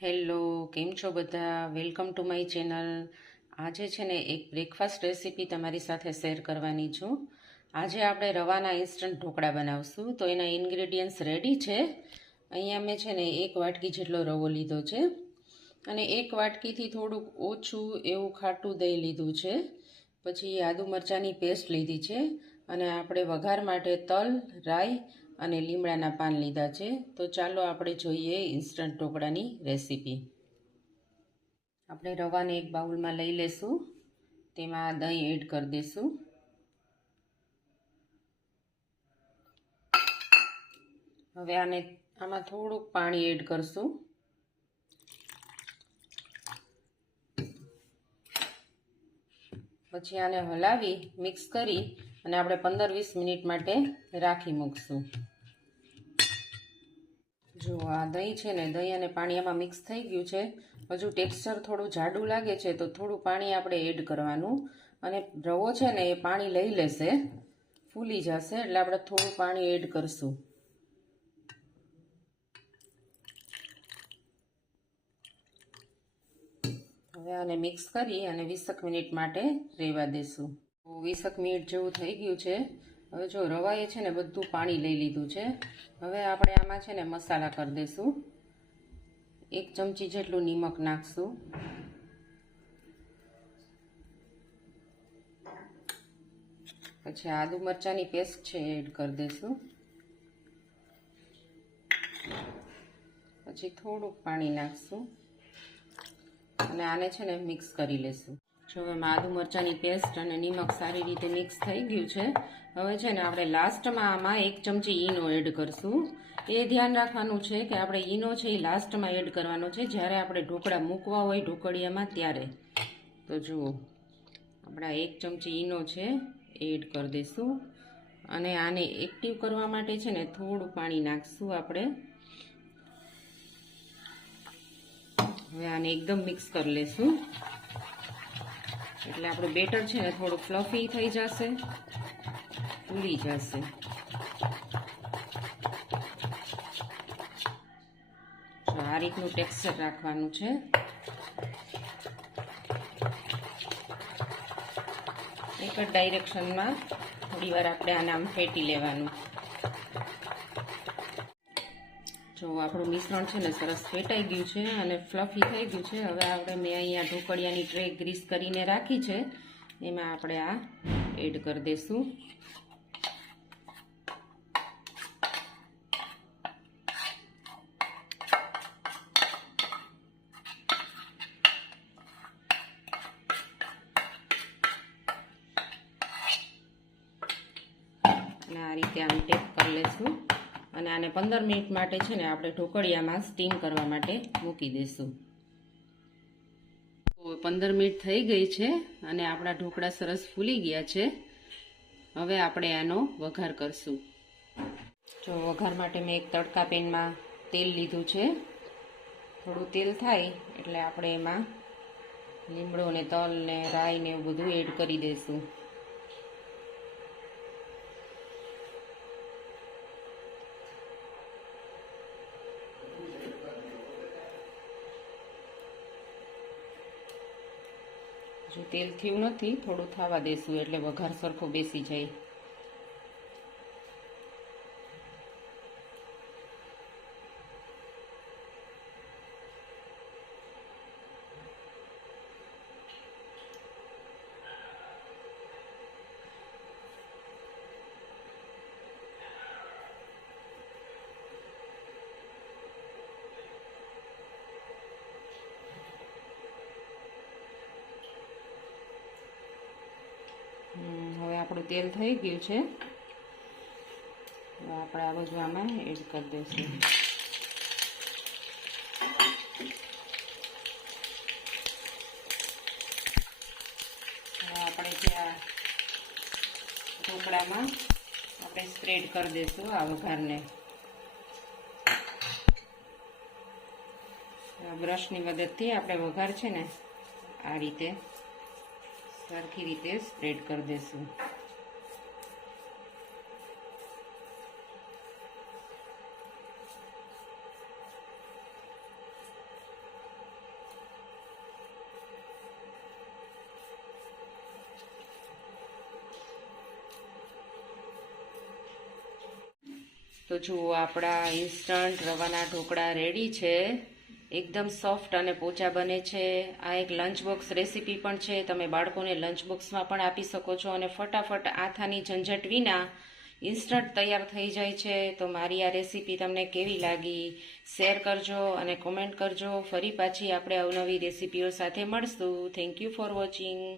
Hello, કેમ છો બધા? Welcome to my channel. આજે છે ને એક બ્રેકફાસ્ટ રેસીપી તમારી સાથે શેર કરવાની છું. આજે આપણે રવાના ઇન્સ્ટન્ટ ઢોકળા બનાવશું. તો એના ઇન્ગ્રેડિયન્ટ્સ રેડી છે. અહીંયા મેં છે ને 1 વાટકી જેટલો રવો લીધો છે અને 1 વાટકીથી થોડુંક ઓછું એવું ખાટું દહીં લીધું છે. પછી આદુ મરચાંની પેસ્ટ લીધી છે અને આપણે વઘાર માટે તલ, રાઈ અને લીમડાના પાન લીધા છે. તો ચાલો આપણે જોઈએ ઇન્સ્ટન્ટ ઢોકળાની રેસીપી. આપણે રવાને એક બાઉલમાં લઈ લેશું. તેમાં દહીં એડ કરી દઈશું. હવે આમાં થોડુંક પાણી એડ કરશું. પછી આને હલાવી મિક્સ કરી અને આપણે 15-20 મિનિટ માટે રાખી મૂકશું. જો આ દહીં છે ને, દહીં અને પાણી આમાં મિક્સ થઈ ગયું છે. હજુ ટેક્સચર થોડું જાડું લાગે છે તો થોડું પાણી આપણે એડ કરવાનું. અને રવો છે ને એ પાણી લઈ લેશે, ફૂલી જશે, એટલે આપણે થોડું પાણી એડ કરશું. હવે આને મિક્સ કરી અને 20 મિનિટ માટે રહેવા દેશું. 20 મિનિટ જેવું થઈ ગયું છે. હવે જો રવાએ છે ને બધું પાણી લઈ લીધું છે. હવે આપણે આમાં છે ને મસાલા કરી દઈશું. 1 ચમચી જેટલું નિમક નાખશું. પછી આદુ મરચાંની પેસ્ટ છે એડ કરી દઈશું. પછી થોડુંક પાણી નાખશું અને આને છે ને મિક્સ કરી લેશું. જો એમાં આદુ મરચાંની પેસ્ટ અને નિમક સારી રીતે મિક્સ થઈ ગયું છે. હવે છે ને આપણે લાસ્ટમાં આમાં 1 ચમચી ઈનો એડ કરશું. એ ધ્યાન રાખવાનું છે કે આપણે ઈનો છે એ લાસ્ટમાં એડ કરવાનો છે, જ્યારે આપણે ઢોકળા મૂકવા હોય ઢોકળિયામાં ત્યારે. તો જુઓ, આપણા 1 ચમચી ઈનો છે એડ કરી દઈશું અને આને એક્ટિવ કરવા માટે છે ને થોડું પાણી નાખશું આપણે. હવે આને એકદમ મિક્સ કરી લેશું, એટલે આપણું બેટર છે ને થોડું ફ્લફી થઈ જશે, ફૂલી જશે. તો આ રીતનું ટેક્સચર રાખવાનું છે. એક જ ડાયરેક્શનમાં થોડી વાર આપણે આને આમ ફેટી લેવાનું. જો આપણું મિશ્રણ છે ને સરસ ફેટાઈ ગયું છે અને ફ્લફી થઈ ગયું છે. હવે આપણે મેં અહીંયા ઢોકળિયાની ટ્રે ગ્રીસ કરીને રાખી છે, એમાં આપણે આ એડ કરી દઈશું. અને આ રીતે આમ ટેપ કરી લેશું અને આને 15 મિનિટ માટે છે ને આપણે ઢોકળિયામાં સ્ટીમ કરવા માટે મૂકી દઈશું. તો 15 મિનિટ થઈ ગઈ છે અને આપણા ઢોકળા સરસ ફૂલી ગયા છે. હવે આપણે આનો વઘાર કરશું. જો વઘાર માટે મેં એક તડકા પેનમાં તેલ લીધું છે. થોડું તેલ થાય એટલે આપણે એમાં લીમડો ને તલ ને રાઈ ને એવું બધું એડ કરી દઈશું. જો તેલ થયું નથી, થોડું થવા દેશું એટલે વઘાર સરખો બેસી જાય. હવે આપણું તેલ થઈ ગયું છે. હવે આપણે આ બધું આમાં એડ કરી દઈશું. હવે આપણે જે આ ઢોકળામાં આપણે સ્પ્રેડ કરી દઈશું આ વઘારને. બ્રશની મદદથી આપણે વઘાર છે ને આ રીતે સરખી રીતે સ્પ્રેડ કરી દઈશું. તો જુઓ આપણા ઇન્સ્ટન્ટ રવાના ઢોકળા રેડી છે. એકદમ સોફ્ટ અને પોચા બને છે. આ એક લંચ બોક્સ રેસીપી પણ છે. તમે બાળકોને લંચ બોક્સમાં પણ આપી શકો છો અને ફટાફટ આથાની ઝંઝટ વિના ઇન્સ્ટન્ટ તૈયાર થઈ જાય છે. તો મારી આ રેસીપી તમને કેવી લાગી શેર કરજો અને કોમેન્ટ કરજો. ફરી પાછી આપણે અવનવી રેસીપીઓ સાથે મળશું. Thank you for watching.